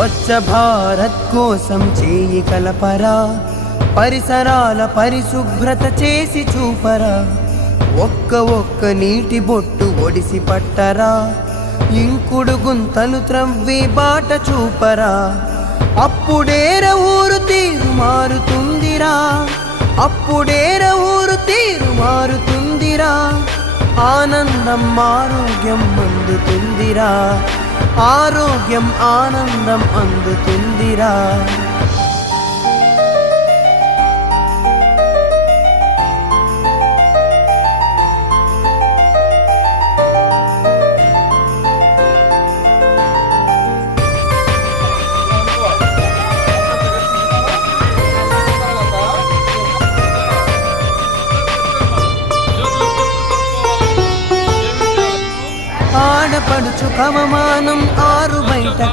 స్వచ్ఛ భారత్ కోసం చేయి కలపరా, పరిసరాల పరిశుభ్రత చేసి చూపరా, ఒక్క నీటి బొట్టు ఒడిసి పట్టరా, ఇంకుడు గుంతలు త్రవ్వి బాట చూపరా. అప్పుడేర ఊరు తీరు మారుతుందిరా, అప్పుడేర ఊరు తీరు మారుతుందిరా, ఆనందం ఆరోగ్యం అందుతుందిరా, ఆరోగ్యం ఆనందం అందుతుందిరా. ఆడపడుచు కవమానం ఆరు బయట